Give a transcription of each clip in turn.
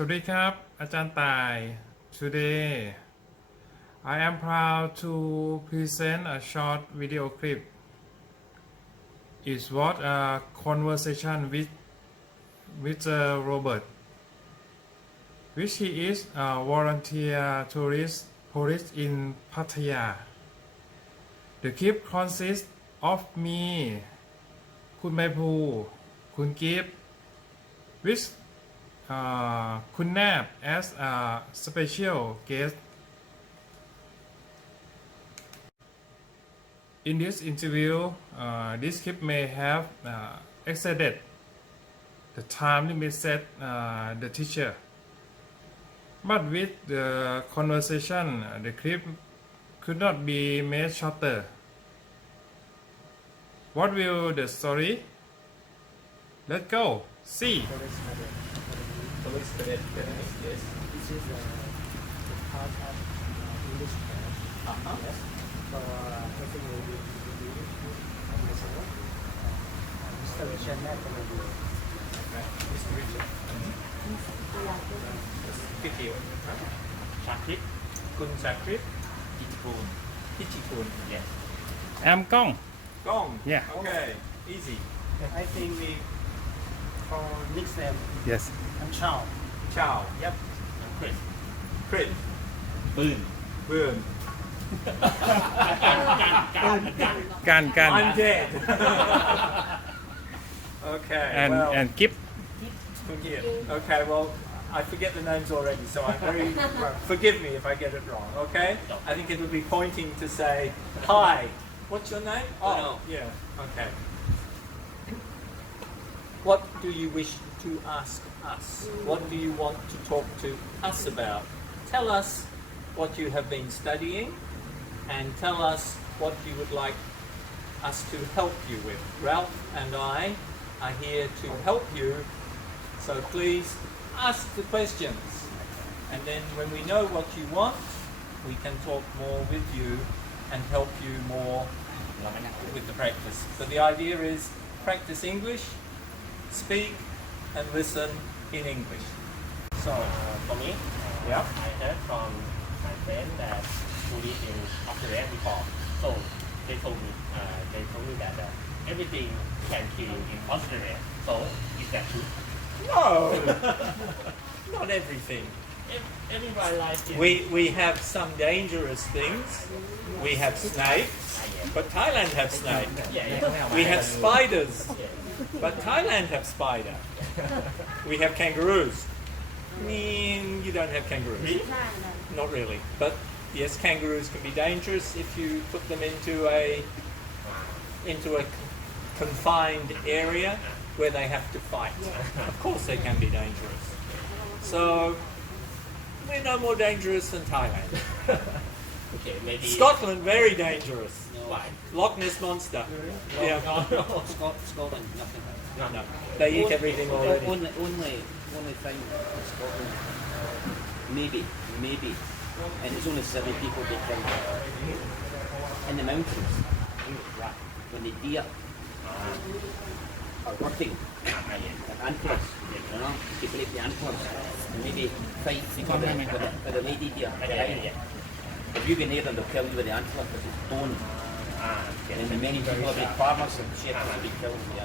สวัสดีครับอาจารย์ต่าย Today I am proud to present a short video clip. It was a conversation with Mr. Robert, which he is a volunteer tourist police in Pattaya. The clip consists of me, คุณใบภูคุณกิฟต์ with คุณแนบ as a special guest. In this interview, this clip may have exceeded the time limit set the teacher. But with the conversation, the clip could not be made shorter. What will the story? Let's go. See. Police cadet, yes. This is the part of English class. Yes. So everything will be myself. Mr. Richard Matt will be. Okay. Mr. Richard. Kitty. Shakrit. Kun Shakrit. Kichikun. Yes. I'm Gong. Gong. Yeah. Okay. Easy. I think we for next name. Yes. I'm Chow. Chow. Yep. Chris. Chris. Boon. Boon. Gan. I'm dead. Okay. well, And Kip. Forgive. Okay. Well, I forget the names already, so I'm very. Forgive me if I get it wrong. Okay. I think it would be pointing to say, "Hi, what's your name?" Oh, yeah. Okay. What do you wish to ask us? What do you want to talk to us about? Tell us what you have been studying and tell us what you would like us to help you with. Ralph and I are here to help you, so please ask the questions. And then when we know what you want, we can talk more with you and help you more with the practice. But the idea is practice English, speak and listen in English. So, For me, yeah. I heard from my friend that who lived in Australia before. So they told me that everything can kill in Australia. So is that true? No, not everything. Everybody likes it. We have some dangerous things. We have snakes, but Thailand have snakes. We have spiders, but Thailand have spider. We have kangaroos. You don't have kangaroos. Not really. But yes, kangaroos can be dangerous if you put them into a confined area where they have to fight. Of course they can be dangerous. So we're no more dangerous than Thailand. Okay, maybe. Scotland very dangerous. Why? Loch Ness monster. Yeah. No. Scotland, nothing. No. They eat everything already. Only thing in Scotland, maybe, and it's only 7 people get killed in the mountains when the deer are working at antlers, to break the antlers and maybe fight with the lady deer. If you get near them, they'll kill you with the antler because it's bone. And many people have been farmers and shepherds have been killed with the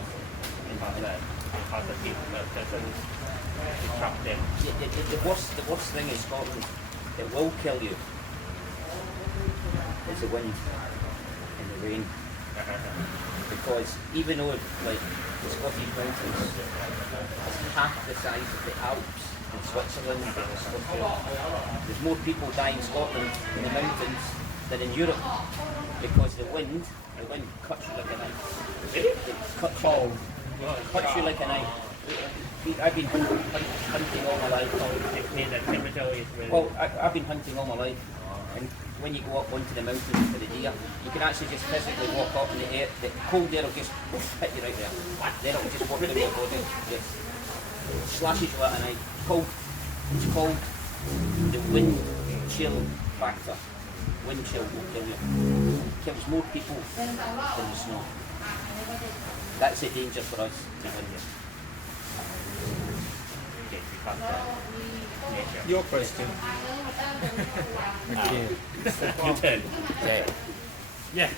antler. Because the people doesn't disrupt them. The worst thing in Scotland, it will kill you, is the wind and the rain. Because even though like the Scottish mountains is half the size of the Alps in Switzerland, there's more people die in Scotland in the mountains than in Europe because the wind cuts you like a knife. It cuts you like a knife. I've been hunting all my life. It means that temperature is really. Well, I've been hunting all my life, and when you go up onto the mountains for the deer, you can actually just physically walk up in the air. The cold air will just hit you right there. Then it will just work through your body. Just slashes you like a knife. It's cold. The wind chill factor. Wind chill will kill you. It kills more people than the snow. That's a danger for us to live here. Okay. from the nature. Your question. Okay. Your turn. Okay. Yeah.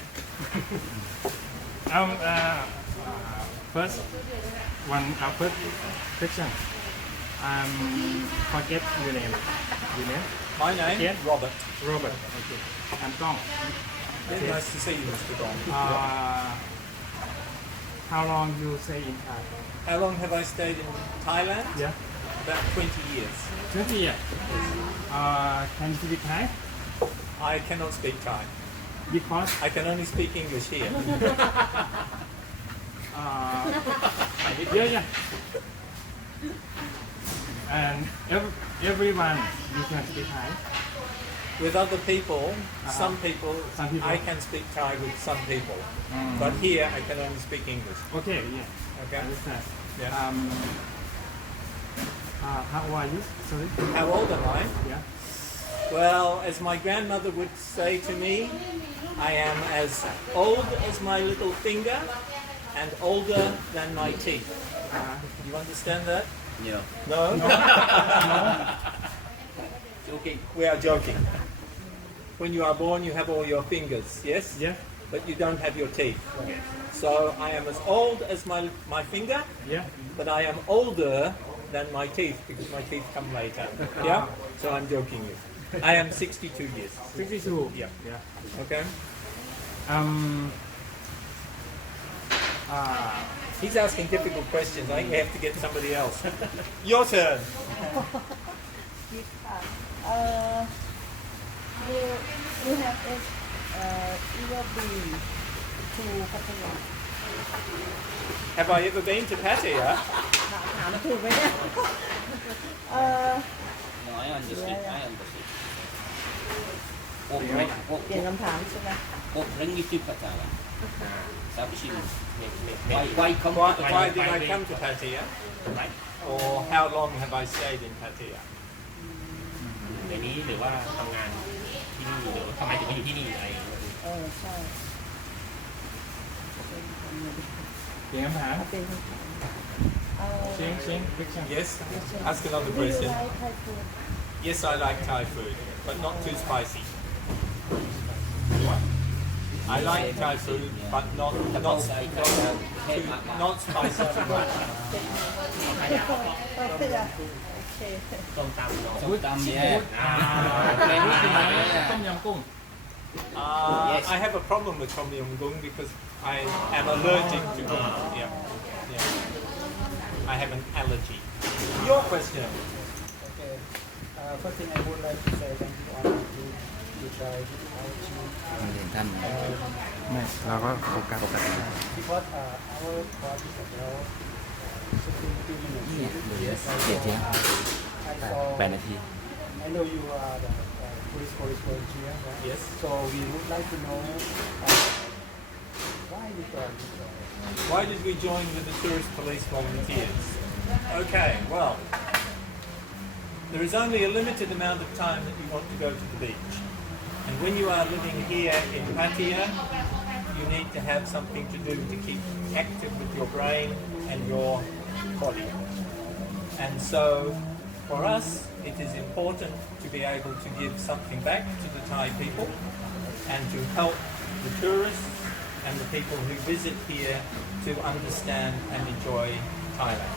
First first question. Forget your name. Your name? My name, Yes. Robert. Robert. Okay. I'm Gong. Okay. Nice to see you, Mr. Gong. How long you stay in Thai? How long have I stayed in Thailand? Yeah. About 20 years. 20 years. Can you speak Thai? I cannot speak Thai. Because I can only speak English here. yeah. And everyone you can speak Thai. With other people, some people, Some people. I can speak Thai with some people. But here, I can only speak English. Okay, yeah. Okay? Understand. Yeah. How old are you? Sorry. How old am I? Yeah. Well, as my grandmother would say to me, I am as old as my little finger and older than my teeth. You understand that? Yeah. No? Joking. We are joking. When you are born, you have all your fingers, yes? Yeah. But you don't have your teeth. So I am as old as my finger, Yeah. but I am older than my teeth because my teeth come later. Yeah? So I'm joking you. I am 62 years. 62. Yeah. Yeah. Okay? He's asking difficult questions. I think we have to get somebody else. Your turn. You have ever been to Pattaya? Have I ever been to Pattaya? ถามถูกไหมเนี่ย No, I understood. I understood. What เปลี่ยนคำถามใช่ไหม bring you to Pattaya? Sabshin. Why? Why come Why, to why Pattaya? did I come to Pattaya? Right? Or how long have I stayed in Pattaya? ในนี้หรือว่าทำงานที่นี่หรือทำไมถึงมาอยู่ที่นี่อะไรอย่างเงี้ย ใช่ เสียงคำถาม เปลี่ยนคำถาม Change question. Yes? Ask another Do you question. like Thai food? Yes, I like Thai food, but not too spicy. I like Thai food, but not spicy too much. โอเค ต้มตำเนาะ Good. Yeah. ต้มยำกุ้ง Yes. I have a problem with Tom Yum Goong because I am allergic to goong. Yeah. I have an allergy. Your question. Okay. First thing I would like to say thank you all to try our cheese เห็นท่าน ไม่เราก็โฟกัส because our quality of our shipping to เนี่ย you. เดี๋ยวเดี๋ยวเที่ยง I saw. 8 นาที I know you are the police volunteer. Right? Yes. So we would like to know why you joined. Why did we join with the tourist police volunteers? Okay, well, there is only a limited amount of time that you want to go to the beach. And when you are living here in Pattaya, you need to have something to do to keep active with your brain and your body. And so, for us, it is important to be able to give something back to the Thai people and to help the tourists and the people who visit here to understand and enjoy Thailand.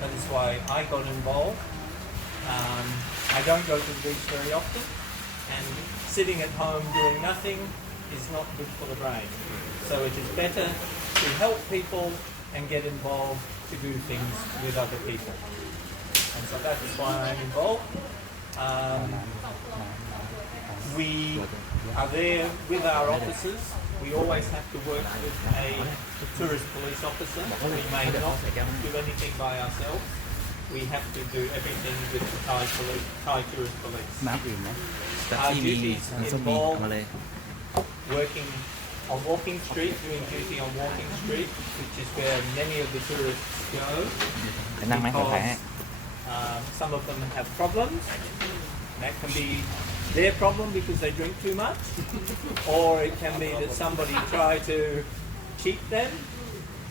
That is why I got involved. I don't go to the beach very often, and sitting at home doing nothing is not good for the brain. So it is better to help people and get involved to do things with other people. And so that is why I'm involved. We are there with our officers. We always have to work with a tourist police officer. We may not do anything by ourselves. We have to do everything with the Thai tourist police. น้ำอื่นไหมจาก Our ที่มี duties ส้มมี involve มาเลย working on Walking Street, doing duty on Walking Street, which is where many of the tourists go. ไปนั่งไหมขอถ่ายให้ Some of them have problems. That can be their problem because they drink too much, or it can be that somebody tried to cheat them,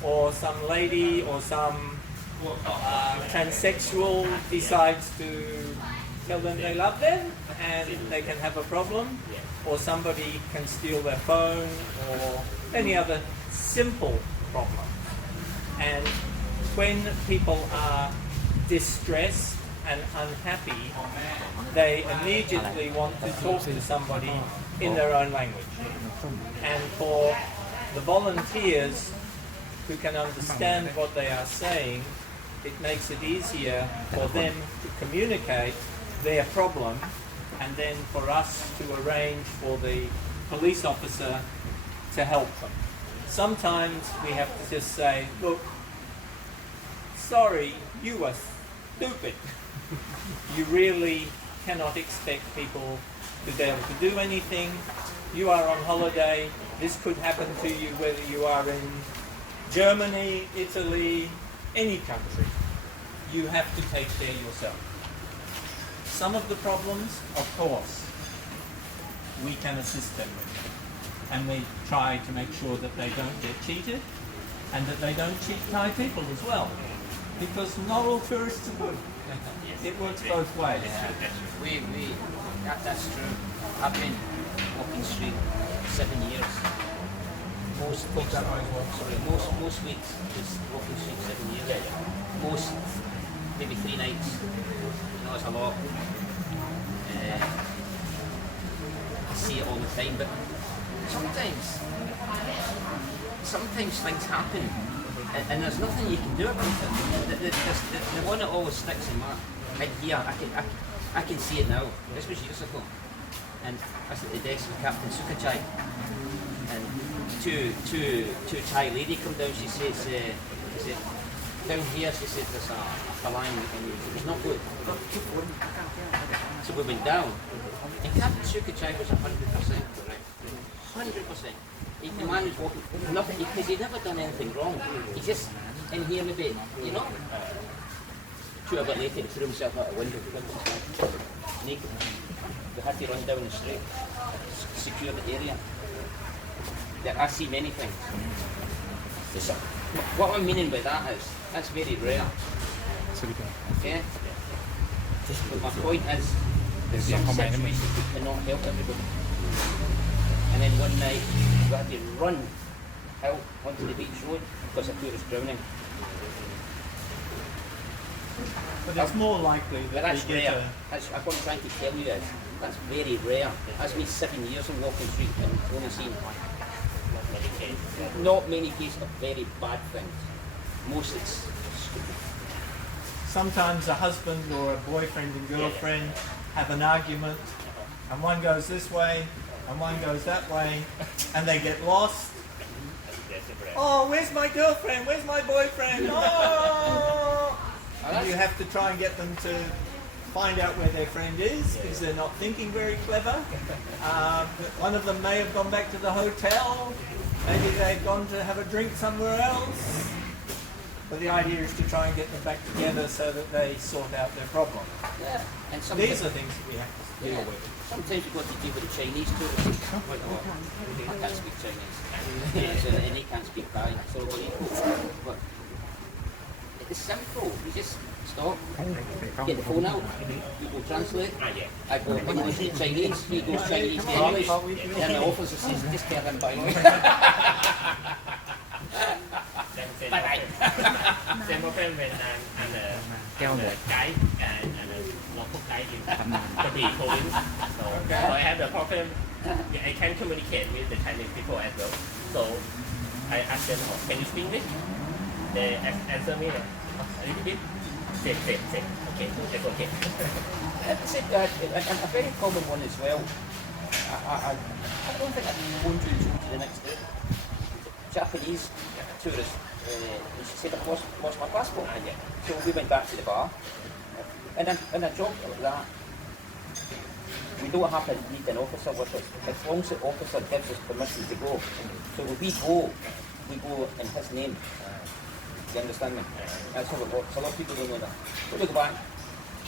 or some lady or some transsexual decides to tell them they love them and they can have a problem, or somebody can steal their phone, or any other simple problem. And when people are distressed and unhappy, they immediately want to talk to somebody in their own language. And for the volunteers who can understand what they are saying, it makes it easier for them to communicate their problem, and then for us to arrange for the police officer to help them. Sometimes we have to just say, look, sorry, you were stupid. You really cannot expect people to be able to do anything. You are on holiday. This could happen to you whether you are in Germany, Italy, any country. You have to take care yourself. Some of the problems, of course, we can assist them with. And we try to make sure that they don't get cheated and that they don't cheat Thai people as well. Because not all tourists are good. It works both ways. That's true. I've been walking street 7 years. Most weeks, most weeks is walking street 7 years. Most, maybe 3 nights. You know, it's a lot. I see it all the time, but sometimes things happen, and there's nothing you can do about it. The one that always sticks in my head here, I can see it now. This was years ago, and I was at the desk with Captain Sukachai, and two Thai lady come down. She said, down here, she said, there's a line, and it was not good. So we went down, and Captain Sukachai was 100% correct. 100%. The man was walking, nothing, because he'd never done anything wrong. He just, in here maybe, you know. 2 hours later, he threw himself out a window, naked. We had to run down the street, secure the area. I see many things. So, what I'm meaning by that is, that's very rare. Okay? But my point is, there's some situations we cannot help everybody. And then one night, we had to run out onto the beach road because a tourist drowning. But it's more likely that That's we get rare. That's what I'm trying to tell you is, that's very rare. That's me 7 years of walking street and only seen not many cases of very bad things. Most it's stupid. Sometimes a husband or a boyfriend and girlfriend have an argument, and one goes this way and one goes that way, and they get lost. Oh, where's my girlfriend? Where's my boyfriend? Oh! And you have to try and get them to find out where their friend is, because they're not thinking very clever. One of them may have gone back to the hotel. Maybe they've gone to have a drink somewhere else. But the idea is to try and get them back together so that they sort out their problem. Yeah. And These are things that we have to deal with. Sometimes you've got to deal with the Chinese tourists. I can't speak Chinese. And he can't speak Thai. So we're equal. But it's simple. You just stop, get the phone out, you go translate. I go English to Chinese, he goes Chinese to English. And the officer says, just tell him by Bye-bye. Same problem when I'm a guide and a local guide in the province. So I have the problem. I can communicate with the Chinese people as well. So I ask them, can you speak English? They answer me a little bit. Same. Okay, that's okay. And a very common one as well. I don't think I'm going to the next day. Japanese tourist. She said I've lost my passport. So we went back to the bar, and a job like that, we don't have to need an officer with us, as long as the officer gives us permission to go. So when we go in his name. You understand me? That's how it works. A lot of people don't know that. But we go back,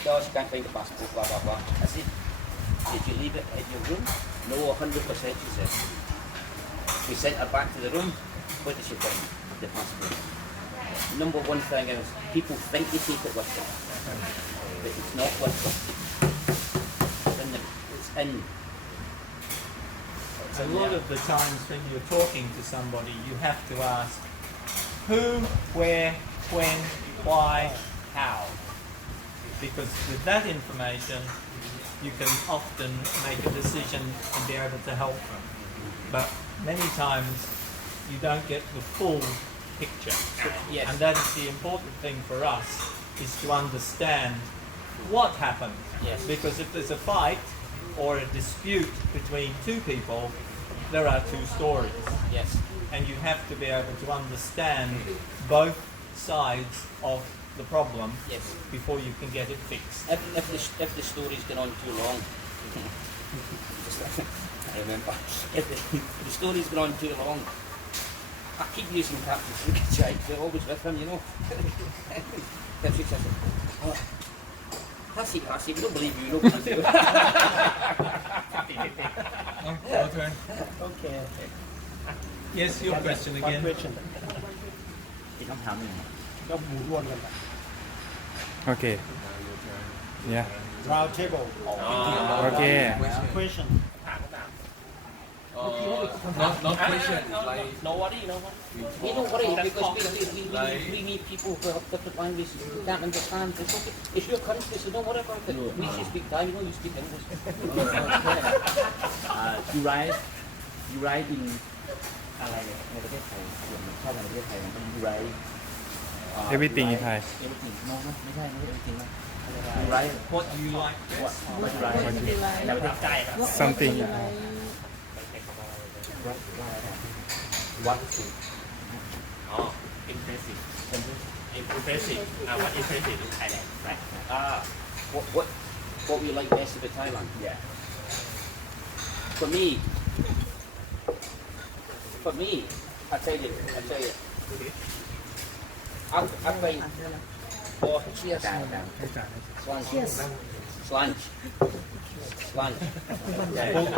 no, she can't find the passport, blah blah blah. I said, did you leave it in your room? No, 100%, she said. We sent her back to the room. What did she find? The passport. number one thing is people think they take it with them, but it's not with them. It's in them. It's in. It's A in lot there. of the times when you're talking to somebody, you have to ask who, where, when, why, how. Because with that information, you can often make a decision and be able to help them. But many times, you don't get the full picture. Yes. And that is the important thing for us, is to understand what happened. Yes. Because if there's a fight or a dispute between two people, there are two stories. Yes. And you have to be able to understand both sides of the problem Yes. before you can get it fixed. If the story's gone on too long, I remember, if the story's gone on too long, I keep using Captain Secret, right? They're always with him, you know. Captain Secret says, oh, Hussy, we don't believe you, we don't believe you. Your turn. Okay. Yes, your question One again. question. อีกคำถามหนึ่ง ก็หมุนวนกันไป Okay. Yeah. round table Okay. question Not question, like No worry, no worry. We don't worry because we meet people who have different languages who can't understand. It's okay. It's your country, so don't worry about it. We should speak Thai, you know, you speak English. you write in อะไรในประเทศไทยเข้ามาในประเทศไทยมันต้อง you write Everything in Thai. everything no ไม่ใช่ everything นะ you You write What do you like? what you write ในประเทศใกล้ครับ Something. what Oh, impressive. Impressive. What impressive in Thailand, right? What we like best about Thailand? yeah For me, I tell you, I find, oh, cheers, slange.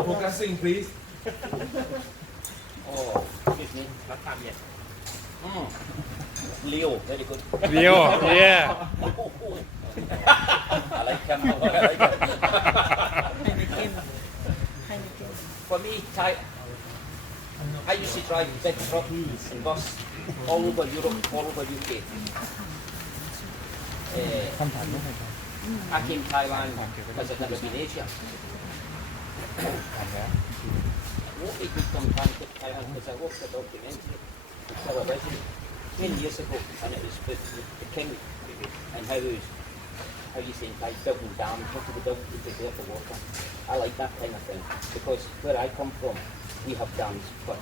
focusing, please. Oh, excuse me. รับความเย็น Leo, very good. Leo. Yeah. I like him. For me, I used to drive big trucks and bus all over Europe, all over UK. I came to Thailand because I'd never been Asia. What we could come to Thailand because I watched a documentary on television 10 years ago, and it was with the king and how he was, how you say in Thai, building dams, what to be built to prepare for water. I like that kind of thing because where I come from, we have dams for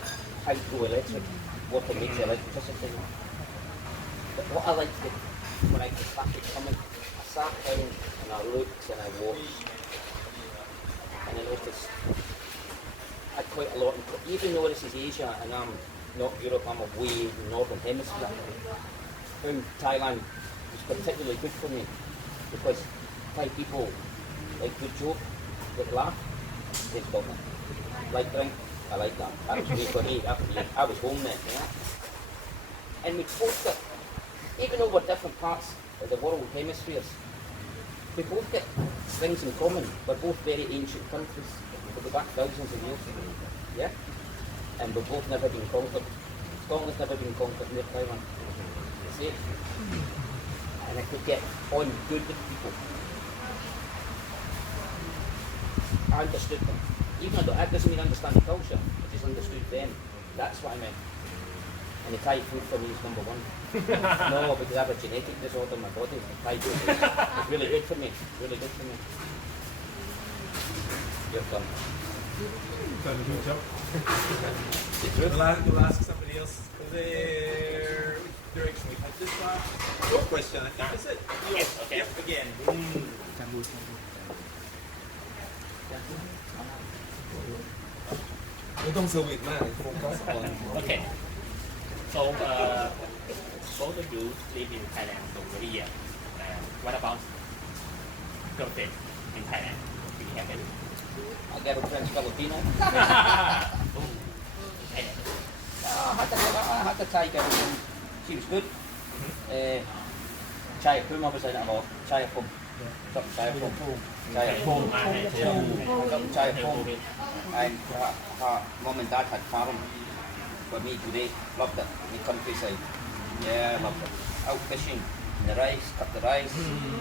hydroelectric, water makes electricity. But what I liked when I started coming, I sat down and I looked and I watched and I noticed I had quite a lot, even though this is Asia and I'm not Europe, I'm away in the Northern Hemisphere. And Thailand was particularly good for me because Thai people like good joke, like laugh, they love it. Like drink, I like that. That was way for me, I was home then, you know. And we both got, even though we're different parts of the world hemispheres, we both get things in common. We're both very ancient countries. We go back thousands of years. Yeah? And we've both never been conquered. Scotland's never been conquered near Thailand. See? And I could get on good with people. I understood them. Even though that doesn't mean I understand the culture, I just understood them. That's what I meant. And the Thai food for me is number one. No, because I have a genetic disorder in my body. Thai food is really good for me. Really good for me. You're done. Done a good job. We'll ask somebody else. Is there which direction we have this one? Your question, I think. Is it? Yes, okay. Yep, again. We don't serve it now. Focus on. Okay. So, both of you live in Thailand for many years. What about girlfriend in Thailand? Do you have any? My girlfriend's Filipino. I had a Thai girlfriend. She was good. Chai Pum, obviously, not a lot. Chai Pum. Chai Pum. Chai Pum. Chai Pum. And her mum and dad had farm for me today. Loved it. The countryside. Yeah, loved it. Out fishing. The rice, cut the rice.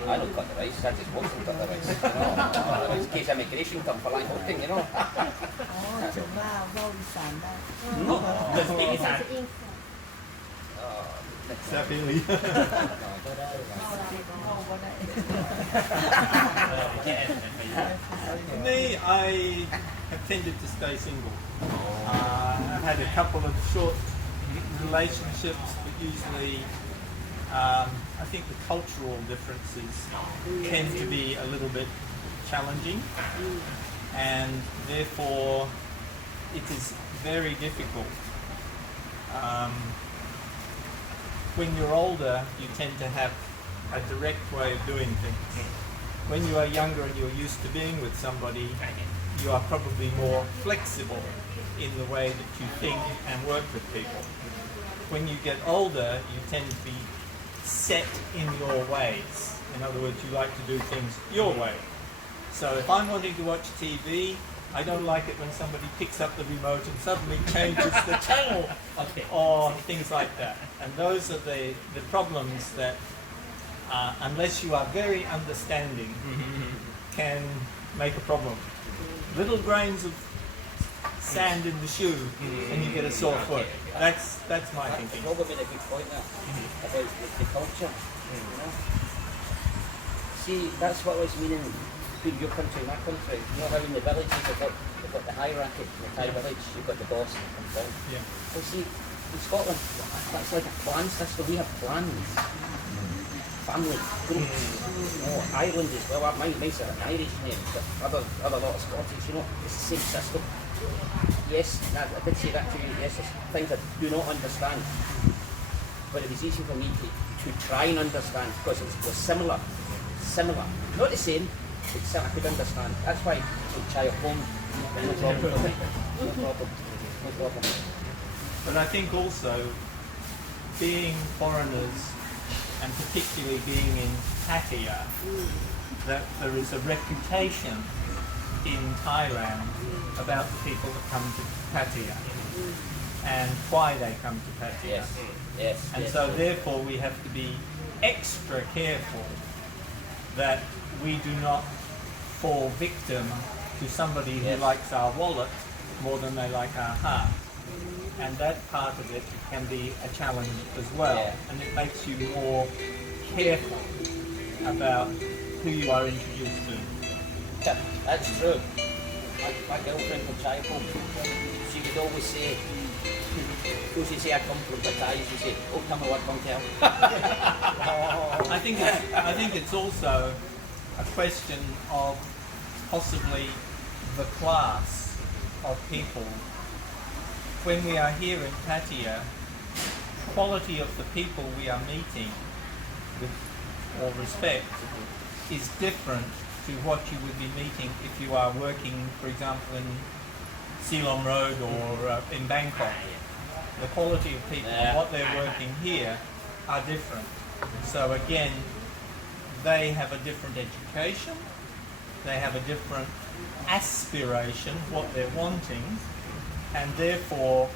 I don't cut the rice, I just watch them cut the rice. You know? In case immigration come for like voting, you know. อ๋อจบว่าว่าอีสานได้ The speak is that Definitely. เข้าก็ได้ Me, I have tended to stay single. I've had a couple of short relationships, but usually I think the cultural differences tend to be a little bit challenging, and therefore it is very difficult. When you're older, you tend to have a direct way of doing things. When you are younger and you're used to being with somebody, you are probably more flexible in the way that you think and work with people. When you get older, you tend to be set in your ways. In other words, you like to do things your way. So if I'm wanting to watch TV, I don't like it when somebody picks up the remote and suddenly changes the channel or things like that. And those are the problems that, unless you are very understanding, can make a problem. Little grains of sand in the shoe and you get a sore foot. That's my thinking. Robert made a good point there about the culture. You know? See, that's what I was meaning between your country and my country. You know how in the villages they've got the hierarchy. In the Thai village, you've got the boss that comes down. Yeah. Well, see, in Scotland, that's like a clan system. We have clans, family groups. Oh, Ireland as well. Mine's an Irish name, but other lot of Scottish. You know, it's the same system. Yes, I did say that to you. Yes, there's things I do not understand, but it was easy for me to try and understand because it was similar, not the same. But I could understand. That's why I try at home. No problem. But I think also being foreigners, and particularly being in Pattaya, that there is a reputation in Thailand about the people that come to Pattaya and why they come to Pattaya. Yes. And so therefore we have to be extra careful that we do not fall victim to somebody who likes our wallet more than they like our heart. And that part of it can be a challenge as well. Yeah. And it makes you more careful about who you are introduced to. Yeah, that's true. My girlfriend from childhood, she would always say, when she say I come from Pattaya, she say, oh, come on, come tell. I think it's also a question of possibly the class of people. When we are here in Pattaya, quality of the people we are meeting with all respect is different to what you would be meeting if you are working, for example, in Silom Road or in Bangkok. The quality of people and what they're working here are different. So again, they have a different education, they have a different aspiration, what they're wanting, and therefore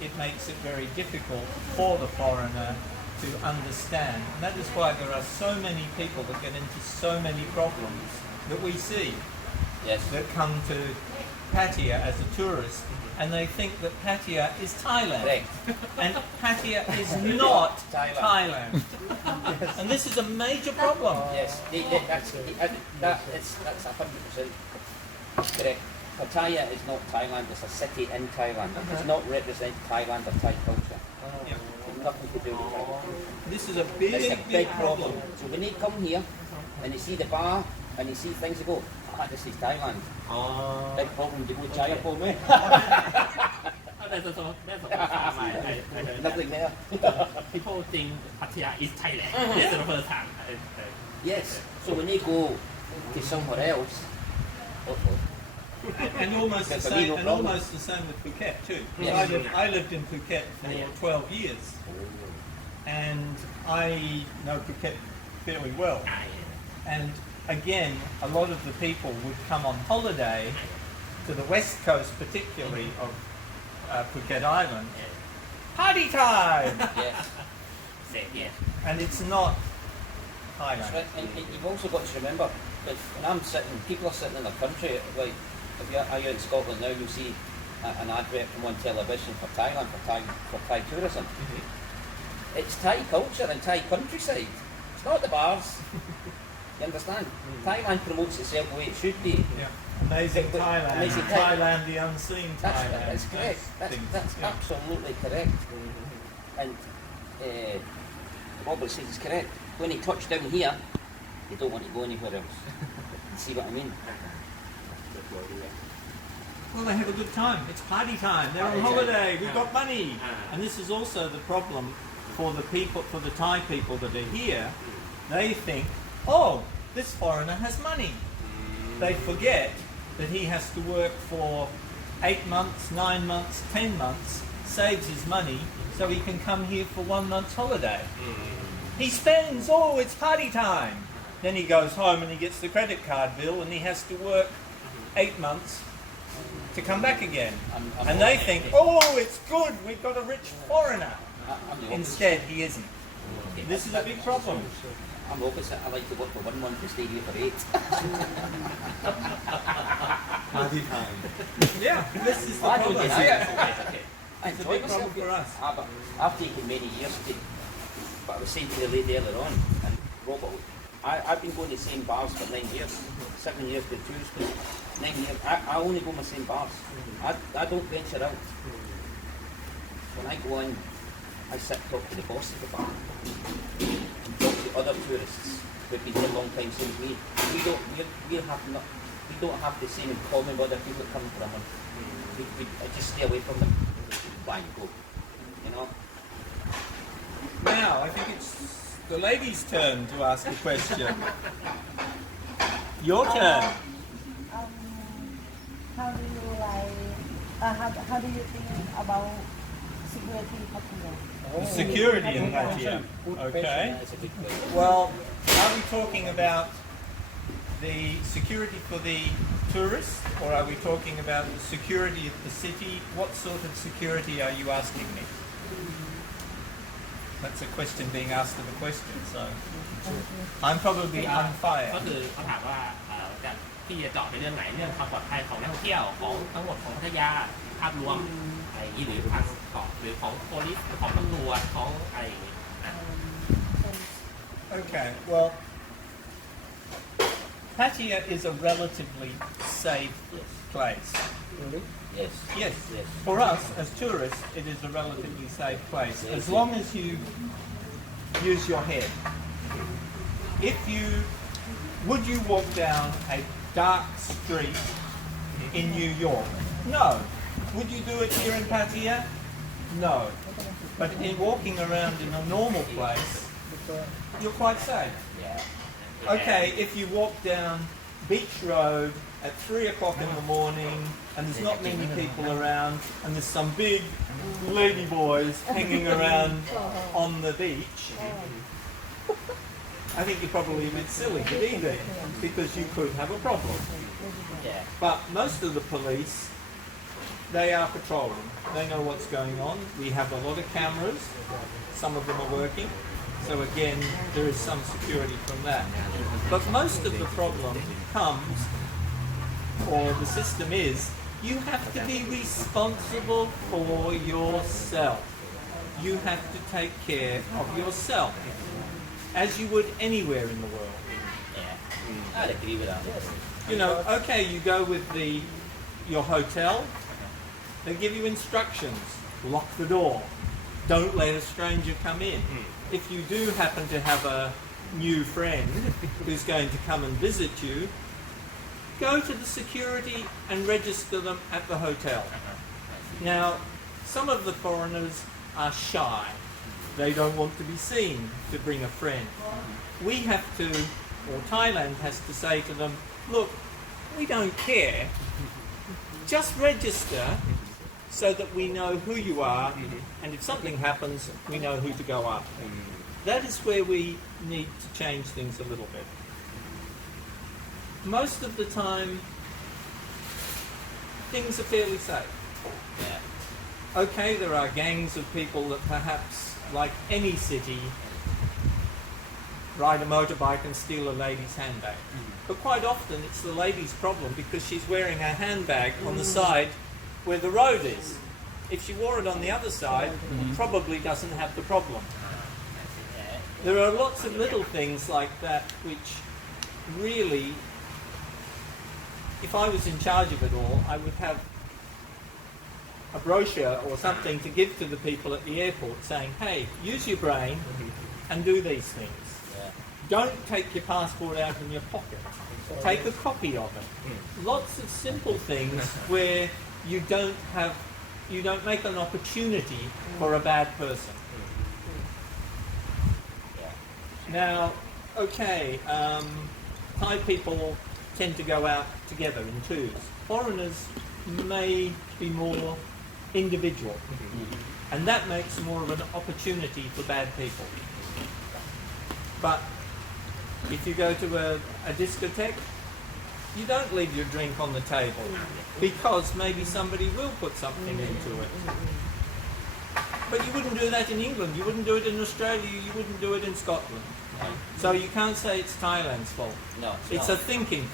it makes it very difficult for the foreigner to understand. And that is why there are so many people that get into so many problems that we see that come to Pattaya as a tourist, and they think that Pattaya is Thailand. Correct. And Pattaya is not Thailand. And this is a major problem. Yes, that's 100% correct. Pattaya is not Thailand, it's a city in Thailand. It does not represent Thailand or Thai culture. It's nothing to do with Thailand. This is a It's a big big problem. So when they come here and they see the bar and they see things, they go, this is Thailand. Big problem to go China for me. That's the first time I heard Nothing there. people think Pattaya is Thailand. That's the first time. Yes. So when they go to somewhere else, And almost the There's a same, legal and problem. almost the same with Phuket too. Yes. I lived in Phuket for 12 years, and I know Phuket fairly well. And again, a lot of the people would come on holiday to the west coast, particularly of Phuket Island. Party time! Yes. Same, yeah. And it's not That's Thailand. right. And you've also got to remember that when I'm sitting, people are sitting in the country, like if you're in Scotland now, you'll see an advert come on television for Thailand, for Thai tourism. It's Thai culture and Thai countryside. It's not the bars. You understand? Thailand promotes itself the way it should be. Yeah. Amazing But- Thailand. Amazing Thailand, the unseen Thailand. That's correct. That's yeah. absolutely correct. And Robert says it's correct. When he touched down here, they don't want to go anywhere else. See what I mean? Well, they have a good time. It's party time. They're on holiday. We've got money. And this is also the problem for the people, for the Thai people that are here. They think, oh, this foreigner has money. They forget that he has to work for 8 months, 9 months, 10 months, saves his money so he can come here for 1 month's holiday. He spends, oh, it's party time. Then he goes home and he gets the credit card bill and he has to work 8 months to come back again. And they think, oh, it's good, we've got a rich foreigner. Instead, he isn't. This is a big problem. I'm the opposite. I like to work for 1 month and stay here for 8. Party time. Yeah, this is the I don't problem. deny it. I It's a enjoy big myself problem for here. us. But I've taken many years to, but I was saying to the lady earlier on, and Robert, I've been going to the same bars for 9 years, 7 years to tourist group, 9 years. I only go to the same bars. I don't venture out. When I go in, I sit and talk to the boss of the bar, and talk to other tourists who've been here a long time since me. We don't have the same in common with other people that come from them. I just stay away from them. Why you go? You know? Now, I think it's the lady's turn to ask a question. Your turn. How do you like? How do you think about security Pattaya? Security in Pattaya. Okay. That's a good question. Well, are we talking about the security for the tourists, or are we talking about the security of the city? What sort of security are you asking me? That's a question being asked of a question, so I'm probably on ก็ fire. คือเขาถามว่าจะที่จะเจาะในเรื่องไหนเรื่องความปลอดภัยของนักท่องเที่ยวของทั้งหมดของพัทยาภาพรวมอะไรอย่างนี้หรือทางเกาะหรือของโพลิสของตำรวจของอะไรอย่างนี้ Okay, well, Pattaya is a relatively safe place. Yes. Yes, Yes. for us as tourists, it is a relatively safe place as long as you use your head. Would you walk down a dark street in New York? No. Would you do it here in Pattaya? No. But in walking around in a normal place, you're quite safe. Yeah. Okay, if you walk down Beach Road at 3 o'clock in the morning and there's not many people around and there's some big lady boys hanging around on the beach, I think you're probably a bit silly to be there because you could have a problem. Yeah. But most of the police, they are patrolling. They know what's going on. We have a lot of cameras. Some of them are working. So again, there is some security from that. But most of the problem comes, or the system is, you have to be responsible for yourself. You have to take care of yourself, as you would anywhere in the world. Yeah. I'd agree with that. You know, okay, you go with your hotel, they give you instructions. Lock the door. Don't let a stranger come in. If you do happen to have a new friend who's going to come and visit you, go to the security and register them at the hotel. Now, some of the foreigners are shy. They don't want to be seen to bring a friend. We have to, or Thailand has to say to them, look, we don't care. Just register so that we know who you are, and if something happens, we know who to go after. That is where we need to change things a little bit. Most of the time, things are fairly safe. Okay, there are gangs of people that perhaps, like any city, ride a motorbike and steal a lady's handbag. But quite often it's the lady's problem because she's wearing her handbag on the side where the road is. If she wore it on the other side, probably doesn't have the problem. There are lots of little things like that which really, if I was in charge of it all, I would have a brochure or something to give to the people at the airport saying, hey, use your brain and do these things. Don't take your passport out in your pocket. Take a copy of it. Lots of simple things where you don't make an opportunity for a bad person. Now, okay, Thai people tend to go out together in twos. Foreigners may be more individual, and that makes more of an opportunity for bad people. But if you go to a discotheque, you don't leave your drink on the table because maybe somebody will put something into it. But you wouldn't do that in England, you wouldn't do it in Australia, you wouldn't do it in Scotland. So you can't say it's Thailand's fault. No, it's a thinking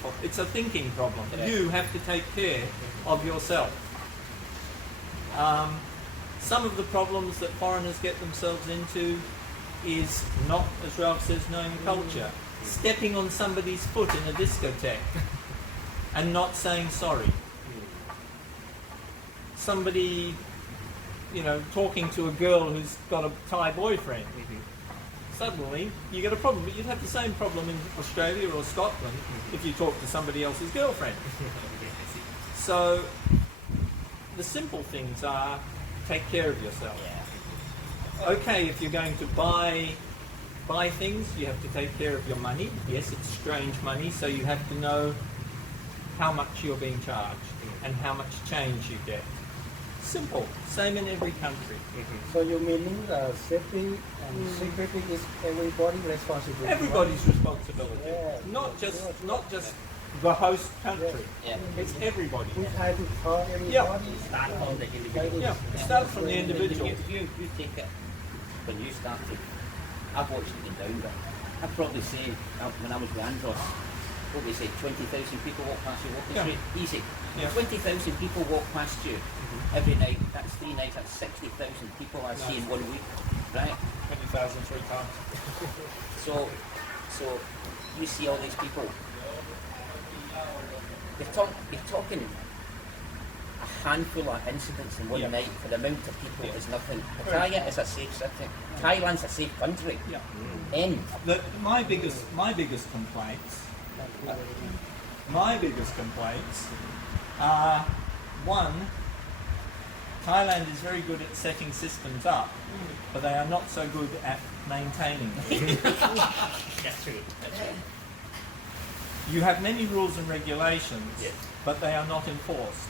problem. You have to take care of yourself. Some of the problems that foreigners get themselves into is not, as Ralph says, knowing culture. Stepping on somebody's foot in a discotheque and not saying sorry. Somebody, talking to a girl who's got a Thai boyfriend. Suddenly, you get a problem. But you'd have the same problem in Australia or Scotland if you talk to somebody else's girlfriend. So, the simple things are, take care of yourself. Okay, if you're going to buy things, you have to take care of your money. Yes, it's strange money, so you have to know how much you're being charged and how much change you get. Simple. Same in every country. So you meaning safety and security is everybody's responsibility? Everybody's responsibility. Yeah. Not just the host country. It's everybody. We try to talk everybody. Start from the individual. Yeah, it starts from the individual. You take it when you started. I've watched it go down, but I'd probably say, when I was with Andros, probably say 20,000 people walk past you walking straight. Easy. Yeah. 20,000 people walk past you every night. That's 3 nights, that's 60,000 people I see in 1 week. Right? 20,000 3 times. So you see all these people. You're talking a handful of incidents in one night for the amount of people is nothing. Pattaya is a safe city. Thailand's a safe country. End. My biggest complaints are, one, Thailand is very good at setting systems up, but they are not so good at maintaining them. That's true. You have many rules and regulations, but they are not enforced.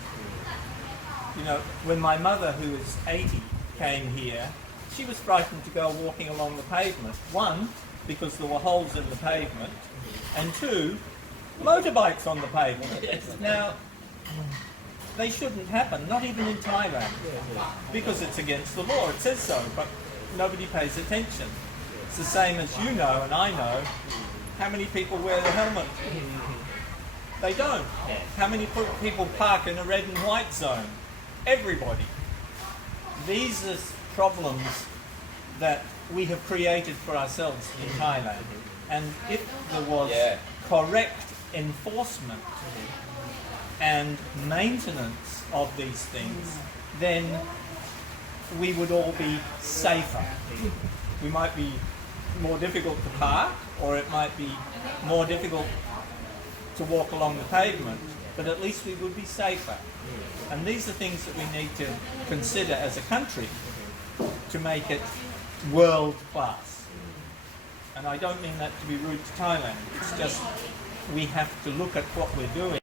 When my mother, who is 80, came here, she was frightened to go walking along the pavement. One, because there were holes in the pavement, and two, motorbikes on the pavement. Now, they shouldn't happen, not even in Thailand, because it's against the law. It says so, but nobody pays attention. It's the same as you know and I know. How many people wear the helmet? They don't. How many people park in a red and white zone? Everybody. These are problems that we have created for ourselves in Thailand. And if there was correct enforcement and maintenance of these things, then we would all be safer. We might be more difficult to park, or it might be more difficult to walk along the pavement, but at least we would be safer. And these are things that we need to consider as a country to make it world class. And I don't mean that to be rude to Thailand, it's just we have to look at what we're doing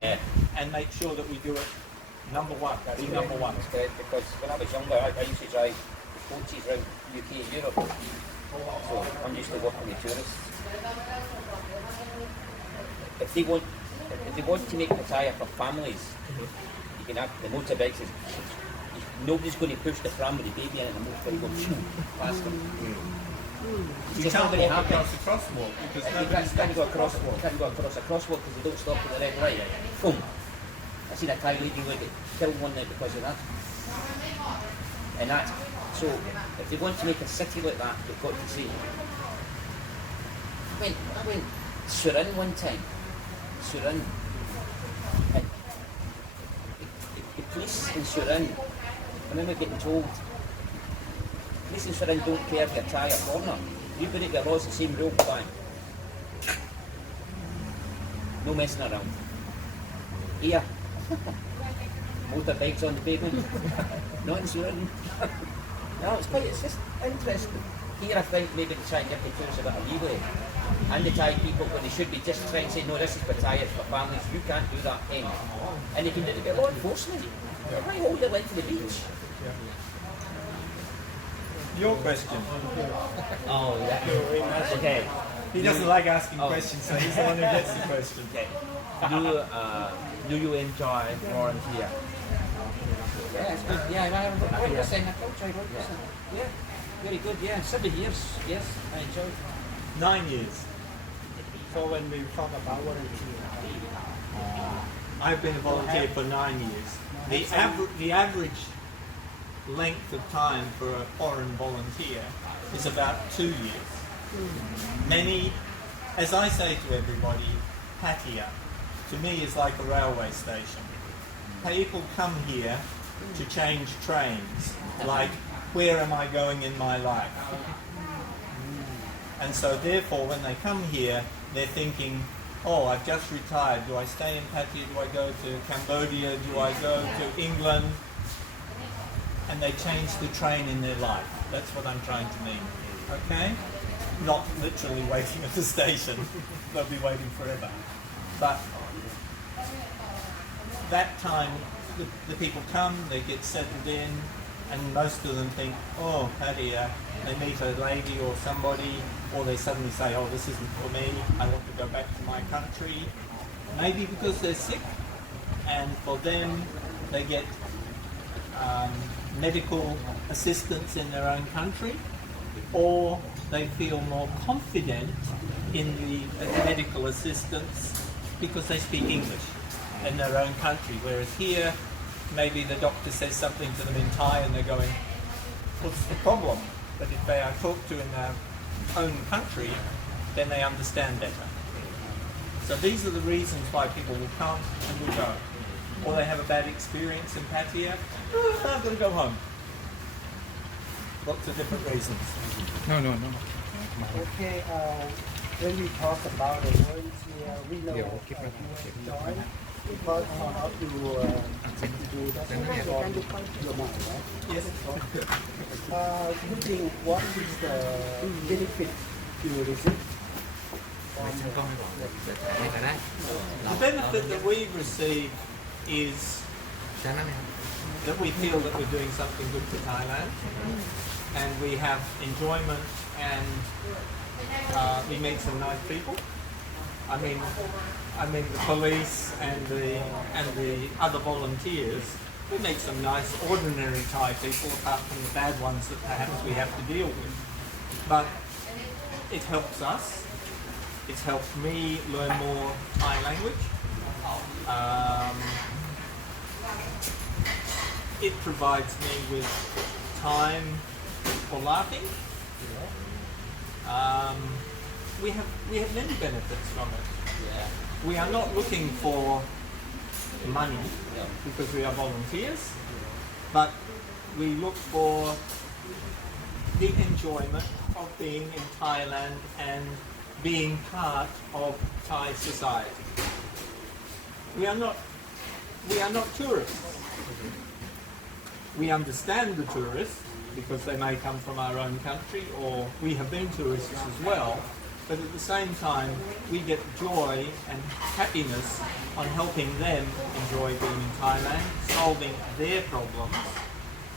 and make sure that we do it Number one. That's number one. That's correct, because when I was younger, I used to drive coaches around UK and Europe. So I'm used to working with tourists. If they want to make attire for families, you can have the motorbikes. Nobody's going to push the pram with the baby in it, and the motor's going to go past them. You It's can't not going to walk happen. across the crosswalk because You nobody's can't go got across. crosswalk. You can't go across a crosswalk because they don't stop at the red light. Boom! I seen a Thai lady who killed one there because of that. And that. So if they want to make a city like that, they've got to see. I went Surin one time. Surin. And the police in Surin, I remember getting told, police in Surin don't care if you're Thai or foreigner. You break the laws, the same rule, bang. No messing around. Here, motorbikes on the pavement. Not in Surin. No, it's just interesting. Here I think maybe they try and give the tourists a bit of leeway. And the Thai people, when they should be just trying to say, no, this is for Thai, it's for families, you can't do that thing. And they can do it with law enforcement. Why hold it like to the beach? Your question. Oh, yeah. Okay. He doesn't like asking questions, so he's the one who gets the question. Do you enjoy volunteer? Yeah, it's good. Yeah, I 100% I culture, 100%. Yeah, very good. Yeah, 7 years. Yes, I enjoyed. 9 years. So when we talk about volunteer, I've been a volunteer for 9 years. The average length of time for a foreign volunteer is about 2 years. Many, as I say to everybody, Pattaya to me is like a railway station. People come here to change trains, like where am I going in my life? And so therefore when they come here, they're thinking, oh, I've just retired, do I stay in Pattaya, do I go to Cambodia, do I go to England? And they change the train in their life. That's what I'm trying to mean, okay? Not literally waiting at the station, they'll be waiting forever. But that time, the people come, they get settled in, and most of them think, oh, Pattaya, they meet a lady or somebody, or they suddenly say, oh, this isn't for me, I want to go back to my country. Maybe because they're sick, and for them, they get medical assistance in their own country, or they feel more confident in the medical assistance because they speak English in their own country, whereas here maybe the doctor says something to them in Thai and they're going, what's the problem? But if they are talked to in their own country, then they understand better. So these are the reasons why people will come and will go. Or they have a bad experience in Pattaya, oh, I'm going to go home. Lots of different reasons. No. okay, when we talk about the volunteer, we know you enjoy because of you do that on your mind, right? Yes. You think what is the benefit you receive? The benefit that we receive is that we feel that we're doing something good for Thailand, and we have enjoyment, and we meet some nice people. I mean the police and the other volunteers. We meet some nice ordinary Thai people, apart from the bad ones that perhaps we have to deal with. But it helps us. It's helped me learn more Thai language. It provides me with time for laughing. We have many benefits from it. We are not looking for money because we are volunteers, but we look for the enjoyment of being in Thailand and being part of Thai society. We are not tourists. We understand the tourists because they may come from our own country, or we have been tourists as well, but at the same time, we get joy and happiness on helping them enjoy being in Thailand, solving their problems,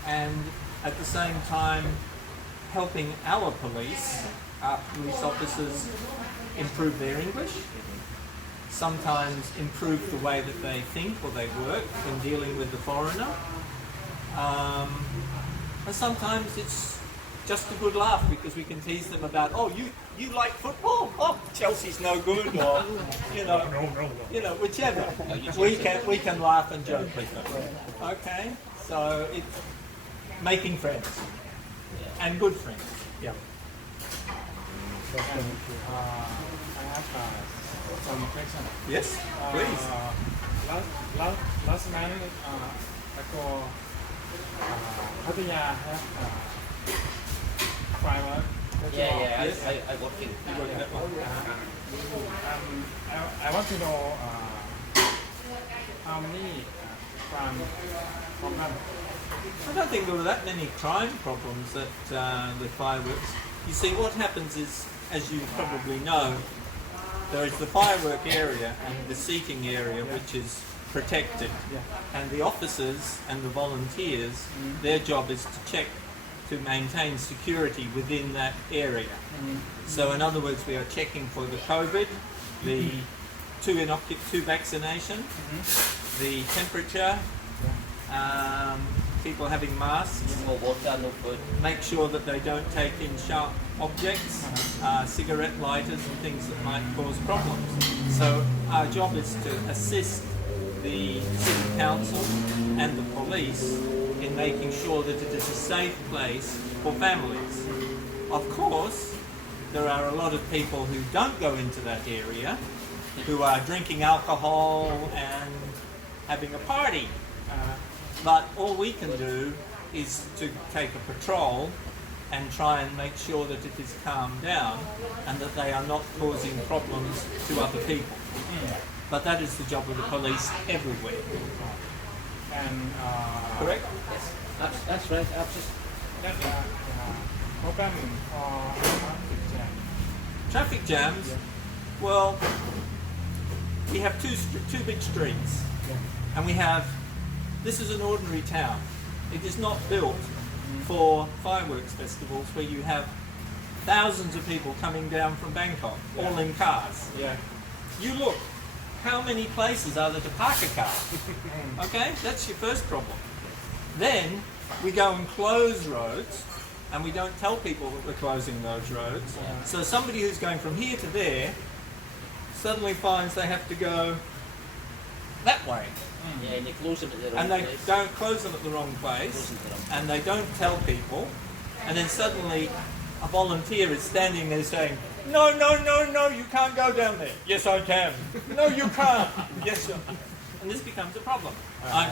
and at the same time, helping our police officers improve their English, sometimes improve the way that they think or they work when dealing with the foreigner. And sometimes it's just a good laugh because we can tease them about, oh, you like football? Oh, Chelsea's no good, or whichever. We can laugh and joke with them. Okay, so it's making friends and good friends. Yeah. I have some question. Yes, please. Last month ago, Pattaya have firework. Yeah, Yes. I work in. I want to know how many crime problems. I don't think there were that many crime problems at the fireworks. You see, what happens is, as you probably know, there is the firework area and the seating area, which is protected. And the officers and the volunteers, their job is to check to maintain security within that area. So in other words, we are checking for the COVID, the two vaccination, the temperature, people having masks, No water, no food. make sure that they don't take in sharp objects, cigarette lighters and things that might cause problems. So our job is to assist the city council and the police in making sure that it is a safe place for families. Of course, there are a lot of people who don't go into that area, who are drinking alcohol and having a party. But all we can do is to take a patrol and try and make sure that it is calmed down and that they are not causing problems to other people. But that is the job of the police everywhere. And Correct? Yes, that's right. I've just that problem for traffic jam. Traffic jams, well, we have two big streets, and this is an ordinary town. It is not built for fireworks festivals where you have thousands of people coming down from Bangkok, all in cars. Yeah. You look, how many places are there to park a car? Okay, that's your first problem. Then we go and close roads, and we don't tell people that we're closing those roads. So somebody who's going from here to there suddenly finds they have to go that way. yeah, and they close them at the wrong And they place. don't close them at the wrong place, and they don't tell people, and then suddenly a volunteer is standing there saying, no, you can't go down there. Yes, I can. No, you can't. Yes, sir. And this becomes a problem.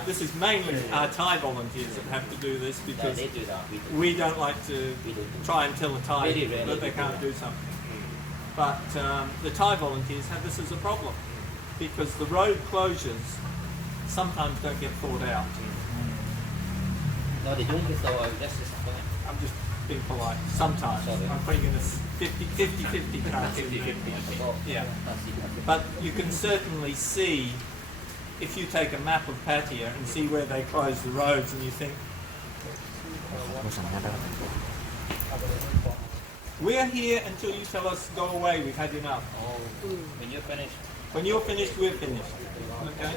This is mainly our Thai volunteers that have to do this No, because they do that. we don't like to We don't. try and tell a Thai Very rarely that they do can't that. do something. But the Thai volunteers have this as a problem because the road closures sometimes don't get thought out. No, they don't get thought out. This is funny. I'm just being polite. Sometimes. Sorry. I'm putting in a 50-50 chance. 50-50. I forgot. Yeah. That's it. But you can certainly see, if you take a map of Pattaya and see where they close the roads and you think, we're here until you tell us go away, we've had enough. Oh, when you're finished, When you're finished, we're finished. Okay?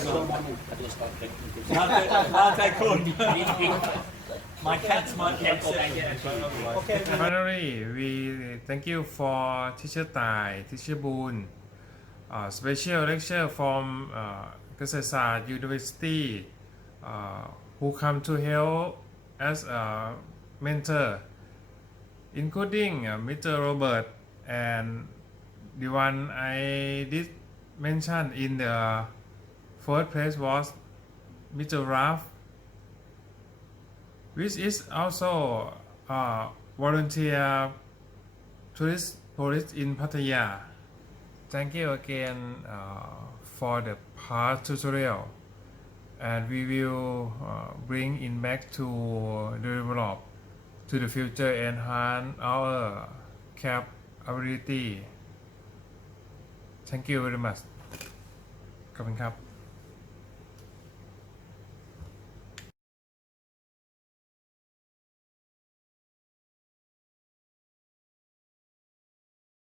I don't start drinking. Nate kun. My cats might be upset with me, but otherwise. Finally, we thank you for Teacher Tai, Teacher Boon, special lecture from Kasetsart University, who come to help as a mentor, including Mr. Robert and the one I did mention in the first place was Mr. Ralph, which is also a volunteer tourist police in Pattaya. Thank you again for the past tutorial, and we will bring it back to develop to the future, enhance our CAP ability thank you very much ขอบคุณครับ